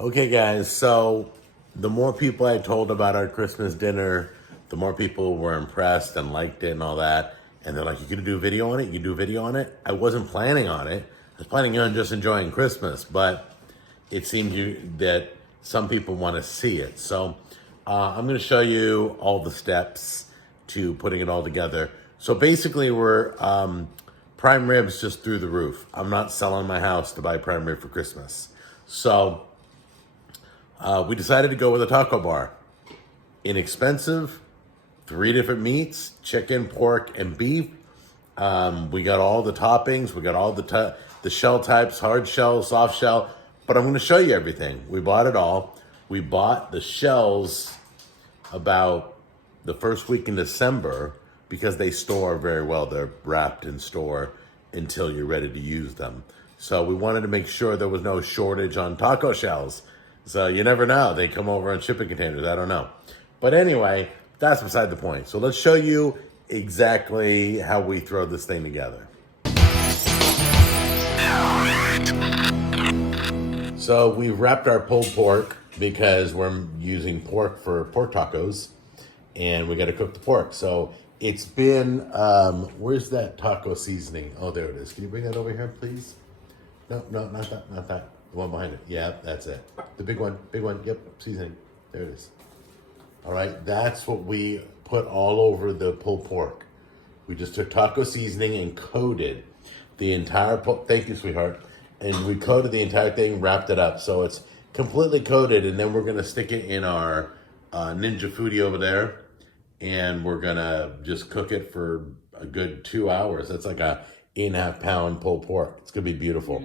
Okay, guys, so the more people I told about our Christmas dinner, the more people were impressed and liked it and all that. And they're like, you gonna do a video on it? You can do a video on it? I wasn't planning on it. I was planning on just enjoying Christmas, but it seemed that some people want to see it. So I'm gonna show you all the steps to putting it all together. So basically we're prime ribs just through the roof. I'm not selling my house to buy prime rib for Christmas. So we decided to go with a taco bar. Inexpensive, 3 different meats, chicken, pork, and beef. We got all the toppings. We got all the shell types, hard shell, soft shell. But I'm going to show you everything. We bought it all. We bought the shells about the first week in December because they store very well. They're wrapped in store until you're ready to use them. So we wanted to make sure there was no shortage on taco shells. So you never know. They come over in shipping containers. I don't know. But anyway, that's beside the point. So let's show you exactly how we throw this thing together. So we've wrapped our pulled pork because we're using pork for pork tacos. And we got to cook the pork. So it's been, where's that taco seasoning? Oh, there it is. Can you bring that over here, please? No, not that. The one behind it. Yeah, that's it. The big one. Yep, seasoning. There it is. All right, that's what we put all over the pulled pork. We just took taco seasoning and coated the entire pork. Thank you, sweetheart. And we coated the entire thing, wrapped it up. So it's completely coated, and then we're going to stick it in our Ninja Foodie over there. And we're going to just cook it for a good 2 hours. That's like a 8.5 pound pulled pork. It's going to be beautiful.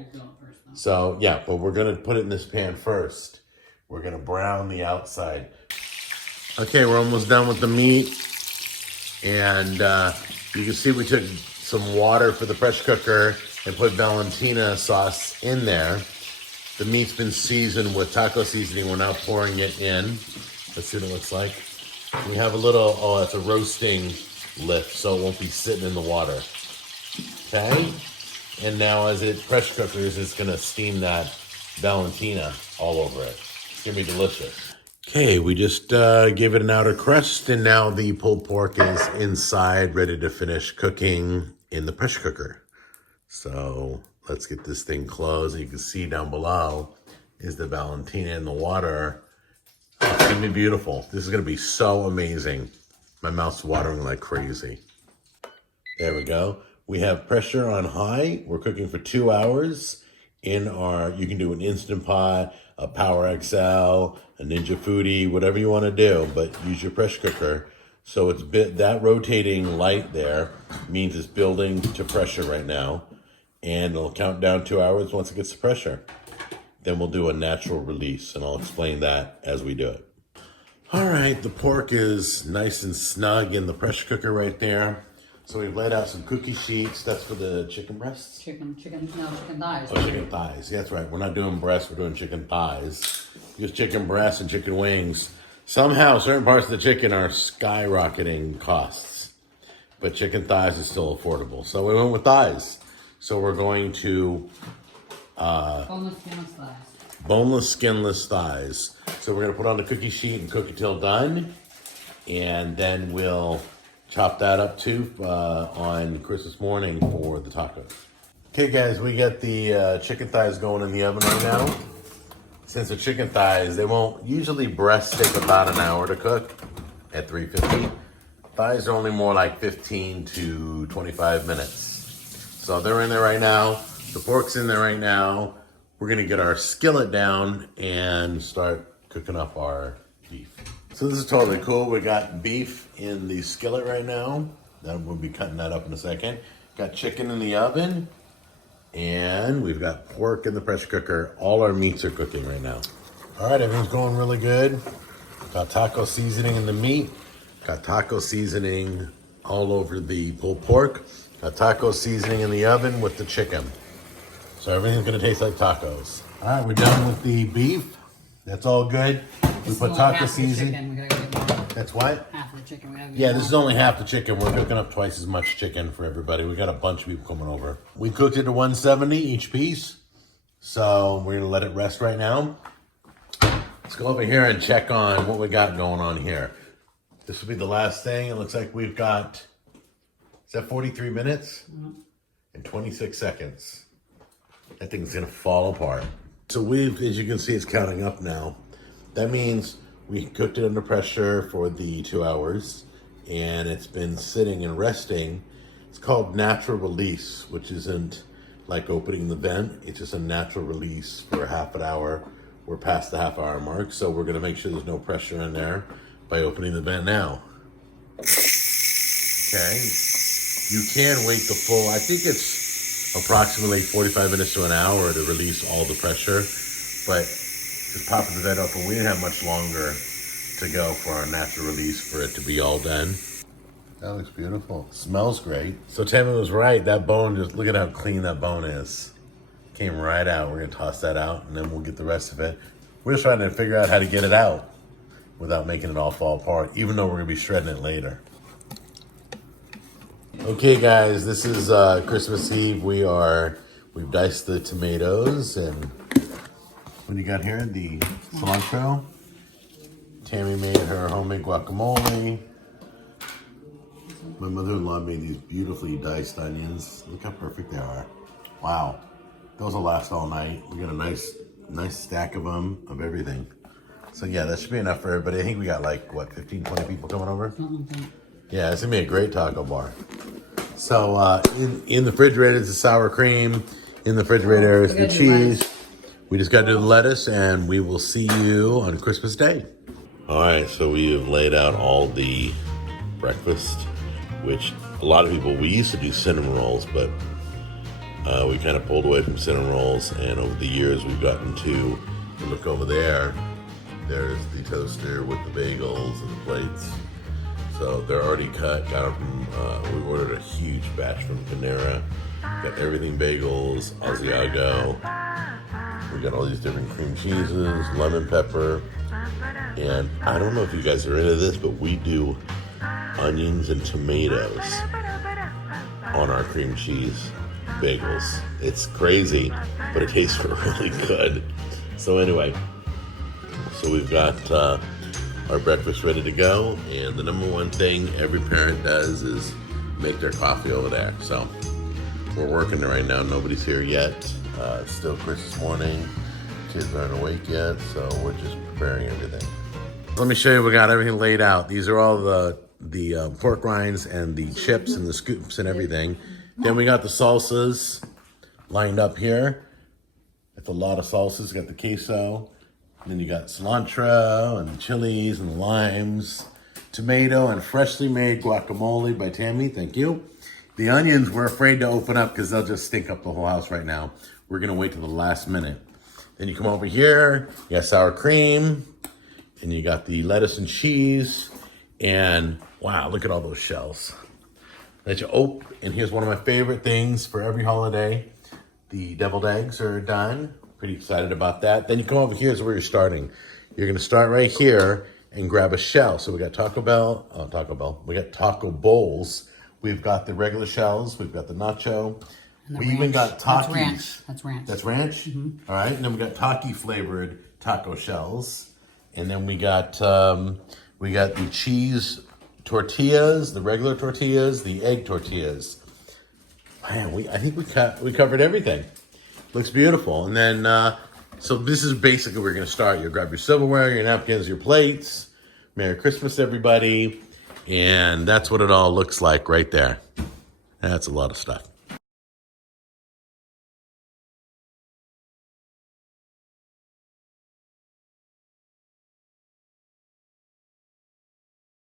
So, yeah, but we're going to put it in this pan first. We're going to brown the outside. Okay, we're almost done with the meat. And you can see we took some water for the pressure cooker and put Valentina sauce in there. The meat's been seasoned with taco seasoning. We're now pouring it in. Let's see what it looks like. We have a little, it's a roasting lift, so it won't be sitting in the water. Okay? And now as it pressure cookers, it's gonna steam that Valentina all over it. It's gonna be delicious. Okay, we just gave it an outer crust, and now the pulled pork is inside, ready to finish cooking in the pressure cooker. So let's get this thing closed. You can see down below is the Valentina in the water. It's gonna be beautiful. This is gonna be so amazing. My mouth's watering like crazy. There we go. We have pressure on high. We're cooking for 2 hours in our, you can do an Instant Pot, a Power XL, a Ninja Foodie, whatever you want to do, but use your pressure cooker. So it's that rotating light there means it's building to pressure right now, and it'll count down 2 hours once it gets to pressure. Then we'll do a natural release, and I'll explain that as we do it. All right, the pork is nice and snug in the pressure cooker right there. So we've laid out some cookie sheets. That's for the chicken breasts? Chicken thighs. Oh, chicken thighs. Yeah, that's right. We're not doing breasts, we're doing chicken thighs. Just chicken breasts and chicken wings. Somehow, certain parts of the chicken are skyrocketing costs. But chicken thighs is still affordable. So we went with thighs. So we're going to... boneless, skinless thighs. Boneless, skinless thighs. So we're going to put on the cookie sheet and cook it till done. And then we'll chop that up too on Christmas morning for the tacos. Okay, guys, we got the chicken thighs going in the oven right now. Since they're chicken thighs, they won't usually breasts take about an hour to cook at 350. Thighs are only more like 15 to 25 minutes. So they're in there right now. The pork's in there right now. We're gonna get our skillet down and start cooking up our beef. So this is totally cool. We got beef in the skillet right now. We'll be cutting that up in a second. Got chicken in the oven. And we've got pork in the pressure cooker. All our meats are cooking right now. All right, everything's going really good. Got taco seasoning in the meat. Got taco seasoning all over the pulled pork. Got taco seasoning in the oven with the chicken. So everything's gonna taste like tacos. All right, we're done with the beef. That's all good. We put taco seasoning. That's what? Half the chicken. Yeah, this is only half the chicken. We're cooking up twice as much chicken for everybody. We got a bunch of people coming over. We cooked it to 170 each piece. So we're gonna let it rest right now. Let's go over here and check on what we got going on here. This will be the last thing. It looks like we've got, is that 43 minutes? And 26 seconds. That thing's gonna fall apart. So as you can see, it's counting up now. That means we cooked it under pressure for the 2 hours and it's been sitting and resting. It's called natural release, which isn't like opening the vent. It's just a natural release for a half an hour. We're past the half-hour mark, so we're gonna make sure there's no pressure in there by opening the vent now. Okay, you can wait the full, I think it's approximately 45 minutes to an hour to release all the pressure, but just popping the vent open, we didn't have much longer to go for our natural release for it to be all done. That looks beautiful. Smells great. So Tammy was right, that bone, just look at how clean that bone is. Came right out. We're gonna toss that out and then we'll get the rest of it. We're just trying to figure out how to get it out without making it all fall apart, even though we're gonna be shredding it later. Okay guys, this is Christmas Eve. We've diced the tomatoes and what do you got here? The cilantro. Tammy made her homemade guacamole. My mother-in-law made these beautifully diced onions. Look how perfect they are. Wow. Those will last all night. We got a nice stack of them, of everything. So yeah, that should be enough for everybody. I think we got like, what, 15, 20 people coming over? Yeah, it's gonna be a great taco bar. So in the refrigerator is the sour cream. In the refrigerator is the cheese. We just gotta do the lettuce and we will see you on Christmas Day. All right, so we have laid out all the breakfast, which a lot of people, we used to do cinnamon rolls, but we kind of pulled away from cinnamon rolls, and over the years we've gotten to look over there. There's the toaster with the bagels and the plates. So they're already cut. Got them from, we ordered a huge batch from Panera. Got everything bagels, Asiago. We got all these different cream cheeses, lemon pepper, and I don't know if you guys are into this, but we do onions and tomatoes on our cream cheese bagels. It's crazy, but it tastes really good. So anyway, so we've got our breakfast ready to go, and the number one thing every parent does is make their coffee over there. So we're working it right now. Nobody's here yet. It's still Christmas morning. Kids aren't awake yet, so we're just preparing everything. Let me show you, we got everything laid out. These are all the pork rinds and the chips and the scoops and everything. Then we got the salsas lined up here. It's a lot of salsas. You got the queso. Then you got cilantro and the chilies and the limes, tomato and freshly made guacamole by Tammy. Thank you. The onions we're afraid to open up because they'll just stink up the whole house right now. We're gonna wait till the last minute. Then you come over here, you got sour cream, and you got the lettuce and cheese, and wow, look at all those shells. That you open, and here's one of my favorite things for every holiday. The deviled eggs are done. Pretty excited about that. Then you come over here is where you're starting. You're gonna start right here and grab a shell. So we got Taco Bell, we got taco bowls. We've got the regular shells, we've got the nacho. We even got Takis. That's ranch. That's ranch? Mm-hmm. All right, and then we got Taki flavored taco shells. And then we got the cheese tortillas, the regular tortillas, the egg tortillas. Man, I think we covered everything. Looks beautiful. And then, so this is basically where you're gonna start. You'll grab your silverware, your napkins, your plates. Merry Christmas, everybody. And that's what it all looks like right there. That's a lot of stuff.